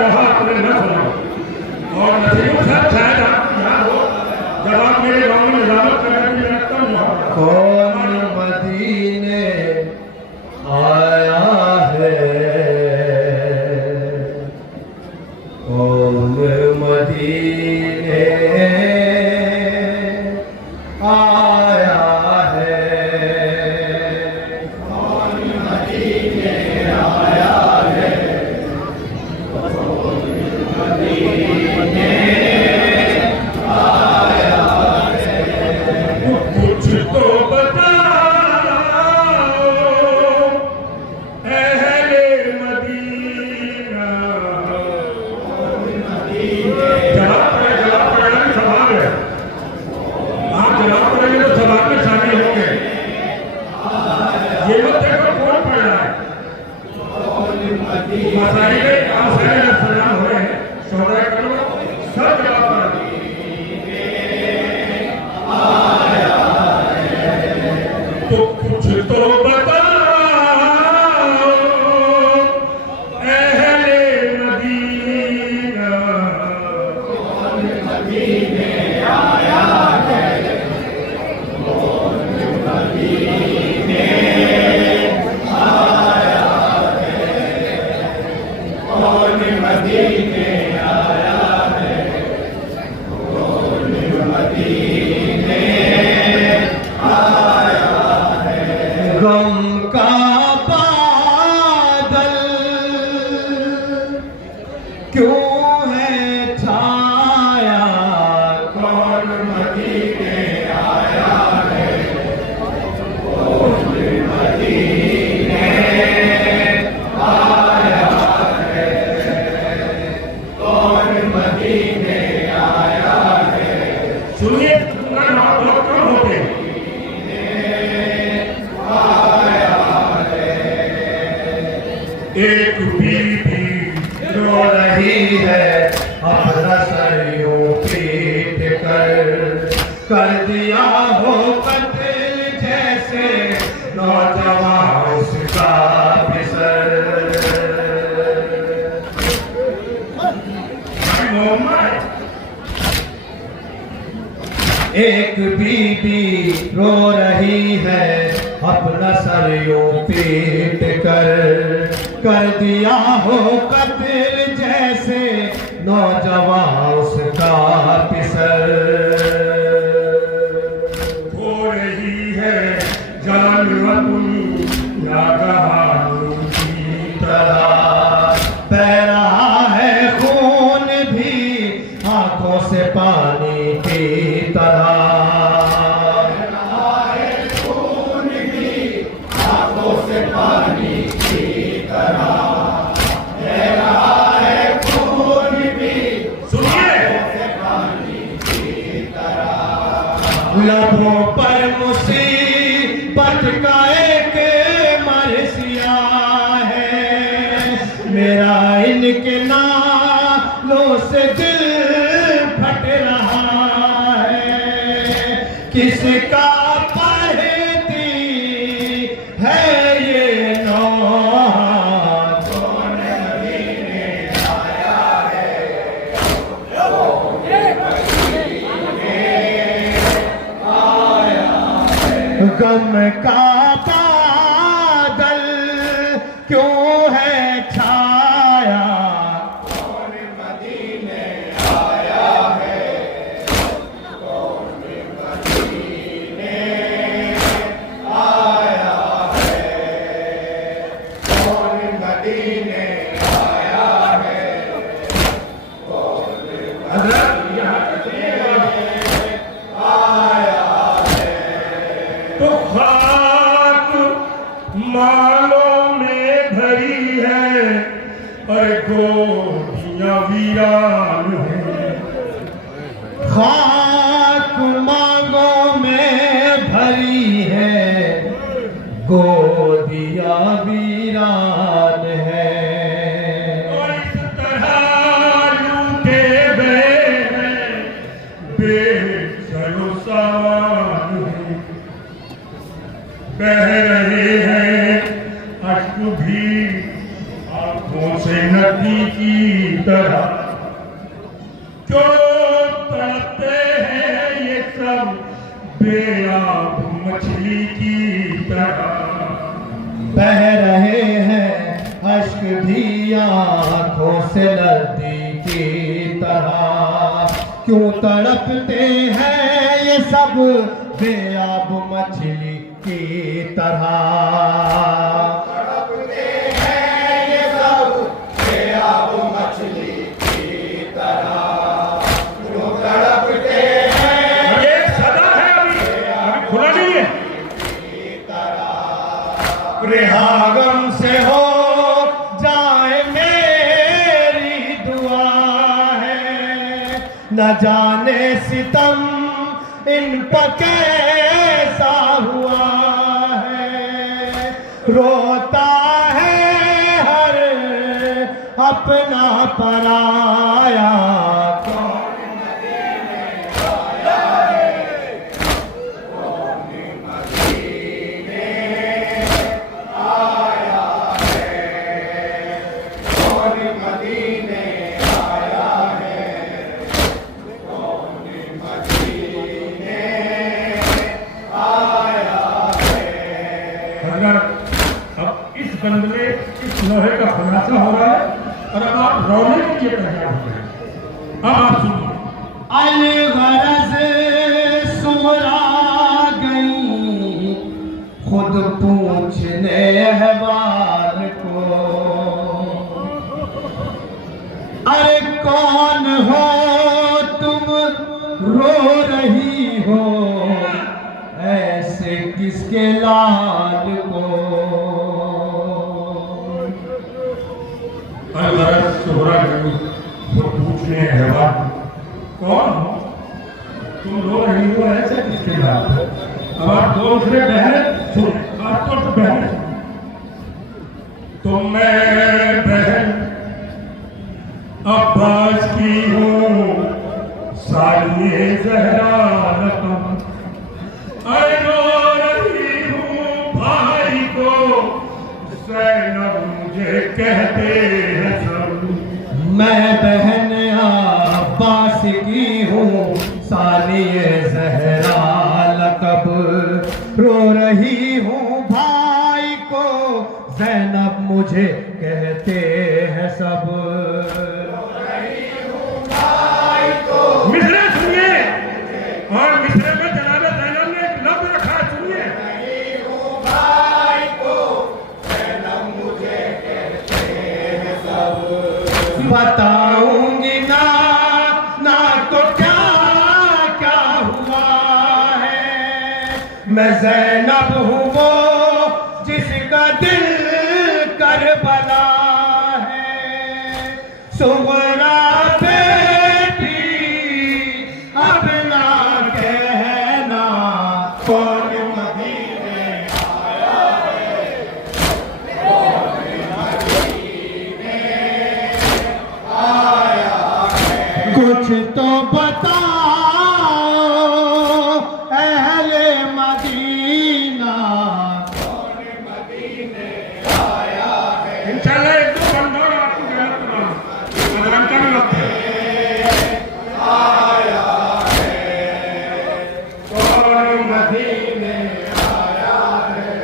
रहा आपने न सुना। और नसीम साहब शायद आपको याद हो जब आप मेरे गाँव में निजामत करने के लिए कम हुआ। कौन मदीने आया है, कौन मदीने आया है, कौन मदीने आया है, कौन मदीने आया है। कुछ तो बताओ अहले मदीना। जवाब पड़ेगा सवाल है, आप जवाब पड़ेंगे तो सवाल में शामिल होंगे। ये मत देखो कौन पढ़ रहा है। मसाइल सलाम हो रहे हैं, सौदा करो सब जवाब पड़ा। तो कुछ तो बताओ अहले मदीना। मदीने आया है, कौन मदीने आया है, कौन मदीने आया है, कौन मदीने आया है। गम का बादल क्यों है छाया, कौन मदीने आया है, कौन मदीने आया है, कौन मदीने आया है। सुनिए बहुत कम होते हैं। एक बीबी रो रही है अपना सर यूं पीट कर दिया हो कत्ल जैसे नौजवान उसका बिसर। एक बीबी रो रही है अपना सर यूं पीट कर दिया हो कत्ल जैसे नौजवान उसका पिसर। हो रही है जानवर नागहारों की तरह बह रहा है खून भी आंखों से पानी की तरह। पानी की तरह बह रहा है खून भी, सुनिए पानी की तरह। लबों पर मुसीबत का एक मरसिया है, मेरा इनके नालों से दिल फट रहा है। किसका गम का बादल क्यों है छाया, कौन मदीने आया है, कौन मदीने आया है, कौन मदीने आया है, कौन मदीने आया है। तो खाक मालों में भरी है और गोदियां वीरान है। खाक मांगों में भरी है, गोदिया वीरान है। और इस तरह लूटे गए हैं बेसरो सामान है। बह रहे हैं अश्क भी आंखों से नदी की तरह। क्यों तड़पते हैं ये सब बेआब मछली की तरह। बह रहे हैं अश्क भी आंखों से नदी की तरह। क्यों तड़पते हैं ये सब बेआब मछली की तरह। तड़पते हैं ये सब बेआब मछली की तरह। क्यों तड़पते हैं ये सदा है, अभी खुला नहीं है। रिहा गम से हो जाए मेरी दुआ है। न जाने सितम इन पर कैसा हुआ है। रोता है हर अपना पराया। अब इस बंद में इस लोहे का खुलासा हो रहा है और अब आप रोने के लिए तैयार हो गए। अब आप सुनिए। अलगरज सुमरा गई खुद पूछने अहवाल को। अरे कौन हो तुम रो रही हो ऐसे किसके लाल को। अलगरज सुमरा गई खुद पूछने अहवाल। कौन हो तुम रो रही हो ऐसे किसके लाल। अब आप दूसरे बहन सुन, आपको तो बहन तो मैं बहन अब्बास की हूँ सालिए ज़हरा रकम। अरे रो रही हूँ भाई को ज़ैनब मुझे कहते हैं सब। मैं बहन अब्बास की हूँ सालिए ज़हरा लक़ब। रो रही हूँ भाई को ज़ैनब मुझे कहते हैं सब। रो रही हूँ भाई को। मिसरे सुनिए और मिसरे में जनाब ज़ैनब ने एक लफ्ज़ रखा है, सुनिए। भाई को ज़ैनब मुझे कहते हैं सब। बताऊंगी ना ना तो क्या क्या हुआ है। मैं ज़ैनब हूँ वो जिसका दिल करबला है। सुगरा बेटी अपना कहना कौन मदीने आया है। कौन मदीने आया है। कुछ तो बताओ अहले मदीना कौन मदीने आया है। इंशाल्लाह एक दो बंदों और आपको जवाब दूंगा। अज़ान का भी वक्त है। आया है। कौन मदीने आया है।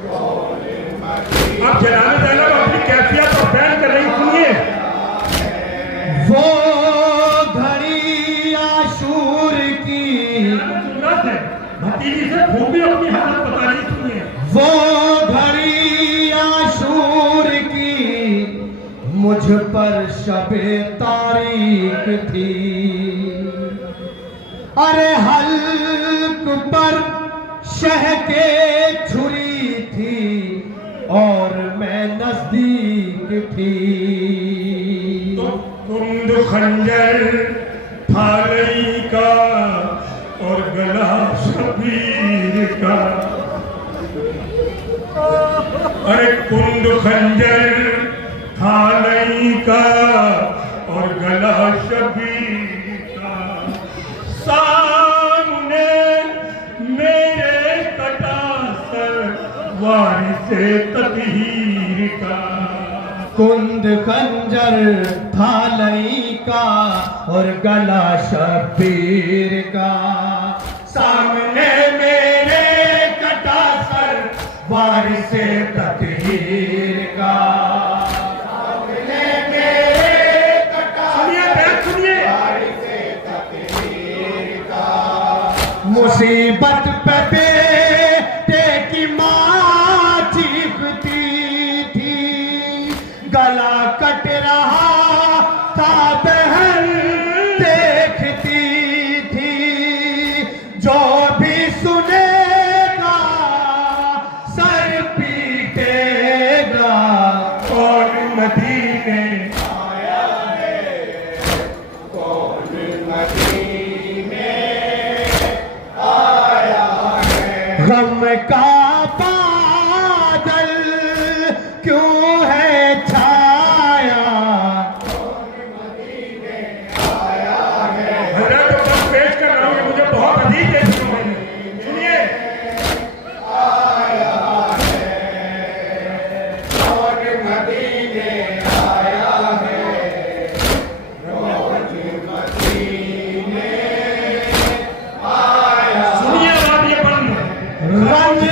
कौन मदीने। अब जनाब ज़ैनब अपनी कैफियत और बयान कर रही, सुनिए। वो घड़ी आशूर की। सुन्नत है, भतीजी से खूबी अपनी हालत बता रही, सुनिए। वो घड़ी आशूर की मुझ पर शबे तारीख थी। अरे हल्क पर शह के छुरी थी और मैं नजदीक थी। तो कुंद खंजर थालई का और गला शबीर का। अरे कुंद खंजर थालई का और गला शबीर का। सामने मेरे कटा सर वारिसे तकहीर का। कुंद खंजर खंजर था लई का और गला शब्बीर का। सामने मेरे कटा सर वारिसे तकदीर का। सामने मेरे कटा वारिसे तकदीर का। मुसीबत पे बेटे की माँ चीखती थी, गला कट रहा था बहन देखती थी। जो भी सुनेगा सर पीटेगा, कौन मदीने आया है, कौन मदीने आया है। गम का बादल क्यों है छाया, मैं तो बस पेश कर रहा हूँ, मुझे बहुत अजीब है। सुनिए, सुनिए बात ये बंद। रंग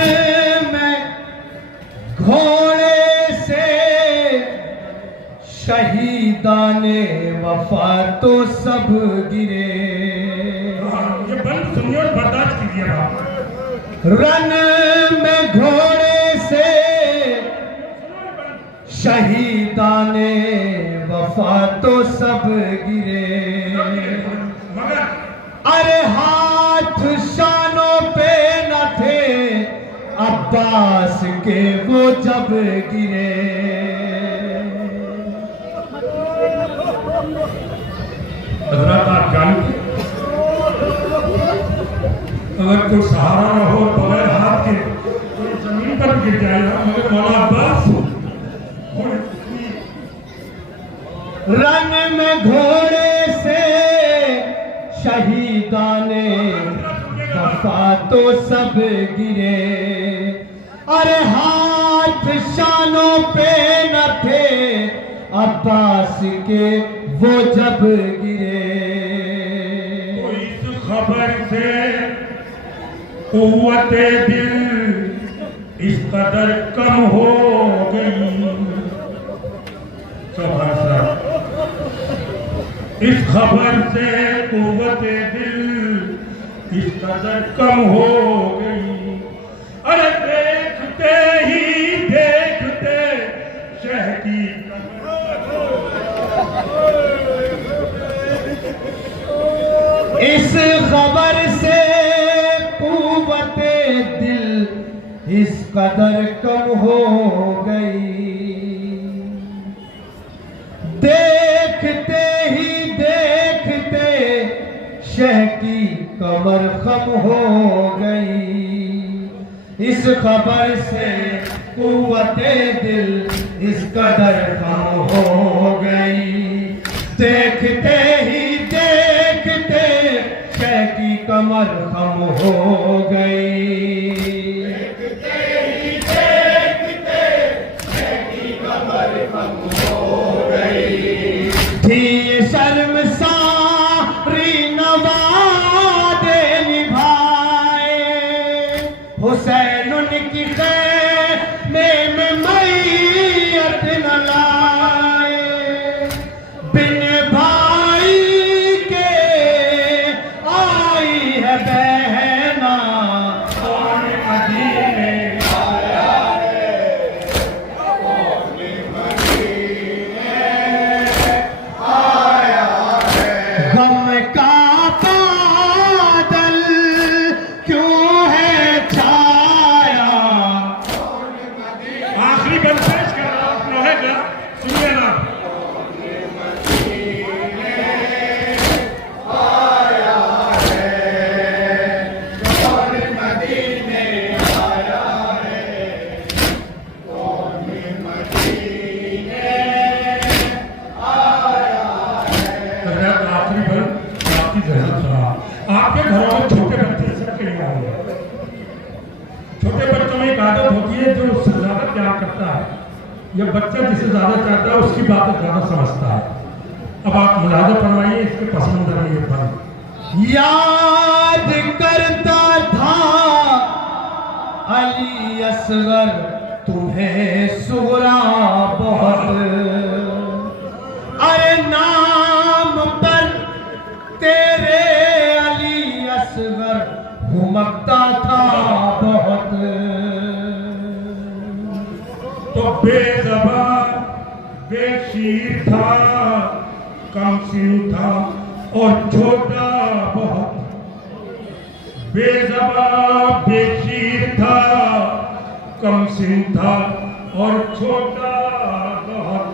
में घोड़े से शहीदाने वफा तो सब गिरे। ये बंद सुनिए और बर्दाश्त कीजिए आप। रन में घोड़े से शहीदाने वफा तो सब गिरे। मगर अरे हाथ शानों पे न थे अब्बास के वो जब गिरे। हजरत आप जानते, अगर कोई सहारा न हो बगैर हाथ के तो जमीन पर गिर जाएगा। मगर मौला अब्बास रन में घोड़े से शहीदाने वफा तो सब गिरे। अरे हाथ शानों पे न थे अब्बास के वो जब गिरे। तो इस खबर से कुव्वते दिल इस कदर कम हो गई। इस खबर से कुव्वते दिल इस कदर कम हो गई। अरे देखते ही देखते शह की इस खबर से कुव्वते दिल इस कदर कम हो गई। देखते ही देखते शह की कमर खम हो गई। इस खबर से कुव्वते दिल इस कदर कम हो गई। देखते ही देखते शह की कमर खम हो गई। देखते ही देखते शह की कमर खम हो गई। थी शर्म सारी नवादे निभाए, हुसैन उनकी खैमे में मैयत न लाए। बिन भाई के आई है बहना, कौन मदीने आया है, कौन मदीने आया है। गम का बादल क्यों है छाया, आखिरी बंद पेश कर रहा हूं, रहेगा सुनिए ना। आखिरी बंद आपकी जहन खराब। आपके घरों में छोटे बच्चे सब के लिए छोटे बच्चों में एक आदत होती है जो उससे ज्यादा प्यार करता है। ये बच्चा जिसे ज्यादा चाहता है उसकी बात ज्यादा समझता है। अब आप मुलाजा फरमाइए इसके पस मंजर में ये फर्क। याद करता था अली असगर तुम्हें सुगरा बहुत, अरे नाम पर तेरे अली असगर घुमकता था बहुत। तो बेज़बान बेशीर था, कम सिन था और छोटा बहुत। बेज़बान बेशीर था, कम सिन था और छोटा बहुत।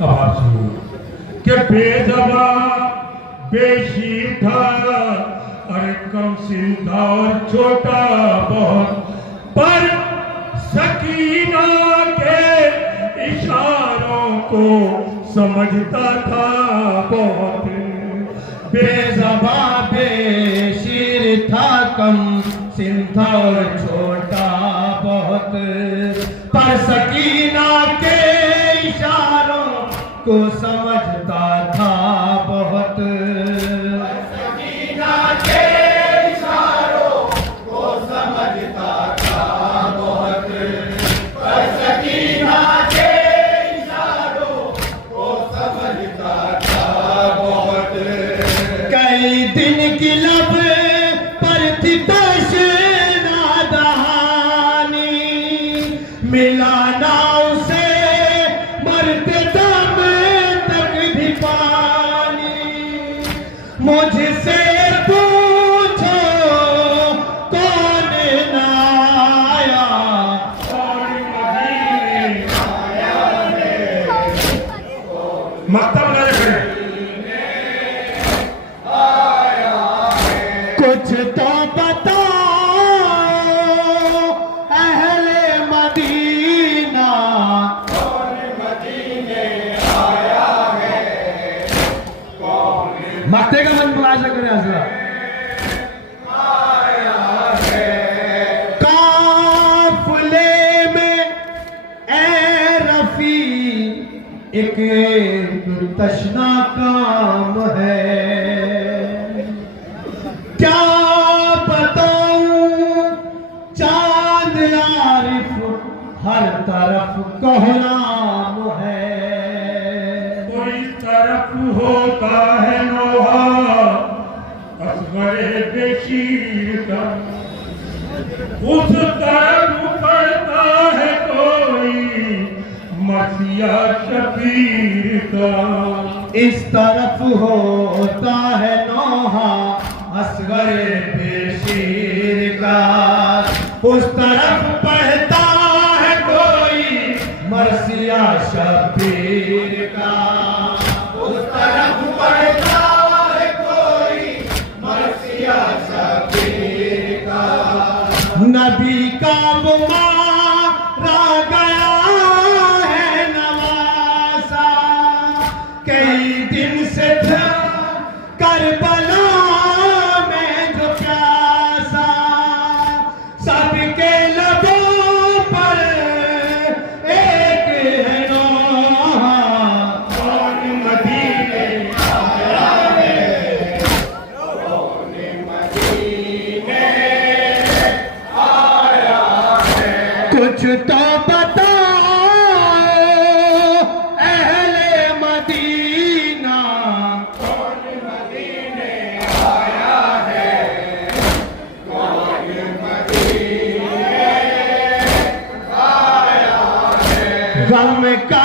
अब आप सुनिए कि बेज़बान बेशीर था, अरे कम सिन था और छोटा बहुत, पर सकीना के इशारों को समझता था बहुत। बेज़बान बेशीर था, कम सिन था और छोटा बहुत, पर सकीना के इशारों को समझता था बहुत। सकीना के इशारों को समझता था बहुत, पर सकीना के इशारों को समझता था बहुत। कई दिन की लब पर थी तशना दहानी, मिला ना उसे मरते दम तक भी पानी। मुझसे पूछो कौन ना आया, और मदीने आया है। मतलब लगे कुछ तो बताओ अहले मदीना, कौन मदीने आया है। मक्ते का मन मुलाजा करे असला आया है। काफले में ए रफी एक तशना काम है, क्या बताऊं चांद आरिफ हर तरफ कोहराम है। कोई तरफ होता है नोहा असगरे बेशीर का, उस तरफ पड़ता है कोई मसीहा शबीर का। इस तरफ होता है नोहा असगरे बेशीर का, उस तरफ पढ़ता है कोई मरसिया शबीर का। उस तरफ पढ़ता है कोई मरसिया शबीर का। नबी का मारा गया है नवासा, कई दिन से था करबला में जो प्यासा, सबके लबों पर एक है नोहा, कौन मदीने आया है। कौन मदीने आया है। कुछ तो बताओ अहले मदीना, कौन मदीने आया है। कौन मदीने आया है। गम का